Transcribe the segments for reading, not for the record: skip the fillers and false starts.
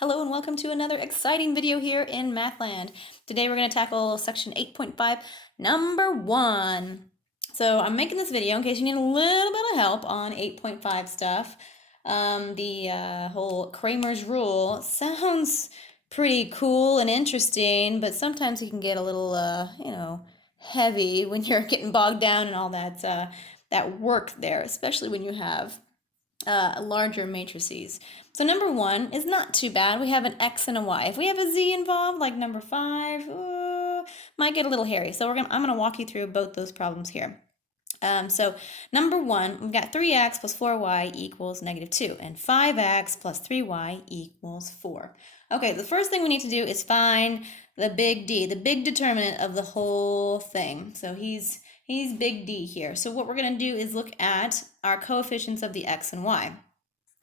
Hello and welcome to another exciting video here in Mathland. Today we're going to tackle section 8.5, number 1. So I'm making this video in case you need a little bit of help on 8.5 stuff. The whole Cramer's rule sounds pretty cool and interesting, but sometimes it can get a little, heavy when you're getting bogged down in all that work there, especially when you have larger matrices. So number 1 is not too bad. We have an x and a y. If we have a z involved, like number 5, might get a little hairy. So I'm going to walk you through both those problems here. So number 1, we've got 3x plus 4y equals -2, and 5x plus 3y equals 4. Okay, the first thing we need to do is find the big D, the big determinant of the whole thing. So he's big D here. So what we're going to do is look at our coefficients of the x and y.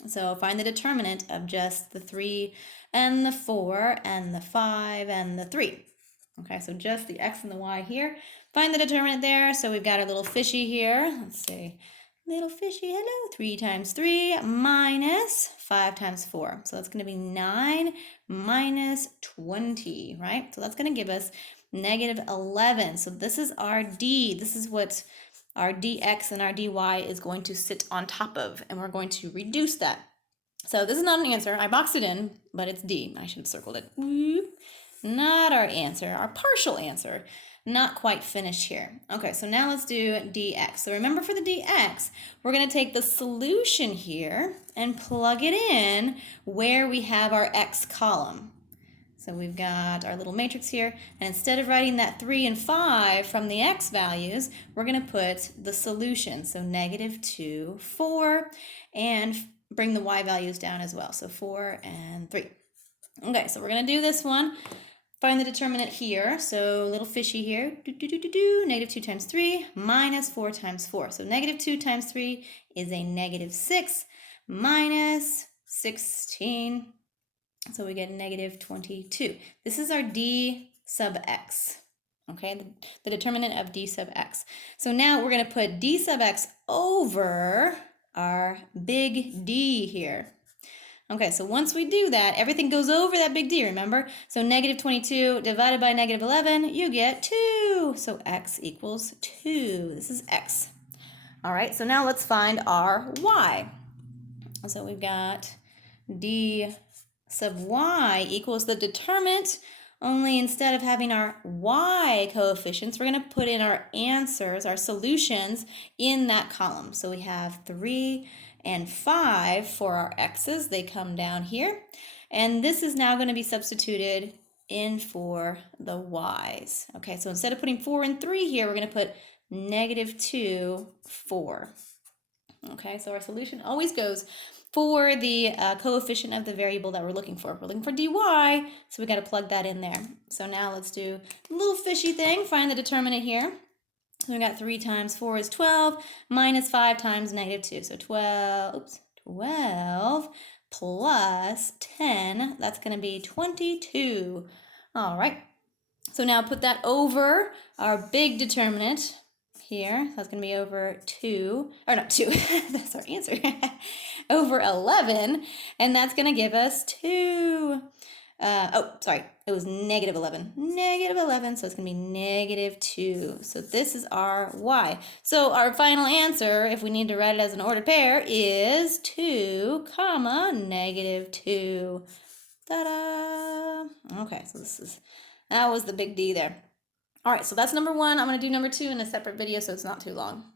So find the determinant of just the 3 and the 4 and the 5 and the 3. Okay, so just the x and the y here. Find the determinant there. So we've got our little fishy here. Let's see. Little fishy, hello. 3 times 3 minus 5 times 4. So that's going to be 9 minus 20, right? So that's going to give us -11. So this is our D. This is what our dx and our dy is going to sit on top of, and we're going to reduce that. So this is not an answer. I boxed it in, but it's D. I should have circled it. Not our answer, our partial answer. Not quite finished here. Okay, so now let's do dx. So remember, for the dx, we're going to take the solution here and plug it in where we have our x column. So we've got our little matrix here, and instead of writing that 3 and 5 from the x values, we're going to put the solution. So -2, 4, and bring the y values down as well. So 4 and 3. Okay, so we're going to do this one. Find the determinant here. So little fishy here. -2 times 3 minus 4 times 4. So -2 times 3 is a -6 minus 16. So we get -22. This is our D sub x. Okay, the determinant of D sub x. So now we're going to put D sub x over our big D here. Okay, so once we do that, everything goes over that big D, remember? So -22 divided by -11, you get 2. So x equals 2. This is x. All right, so now let's find our y. So we've got D sub y equals the determinant, only instead of having our y coefficients, we're going to put in our answers, our solutions, in that column. So we have 3 and 5 for our x's. They come down here. And this is now going to be substituted in for the y's. Okay, so instead of putting 4 and 3 here, we're going to put -2, 4. Okay, so our solution always goes for the coefficient of the variable that we're looking for. We're looking for dy, so we got to plug that in there. So now let's do a little fishy thing. Find the determinant here. So we got 3 times 4 is 12, minus 5 times -2. So 12 plus 10, that's going to be 22. All right. So now put that over our big determinant here. That's going to be over 2, or not 2, that's our answer, over 11, and that's going to give us 2. It was -11. -11, so it's going to be -2. So this is our y. So our final answer, if we need to write it as an ordered pair, is 2, comma, -2. Ta-da! Okay, so that was the big D there. All right, so that's number 1. I'm going to do number 2 in a separate video so it's not too long.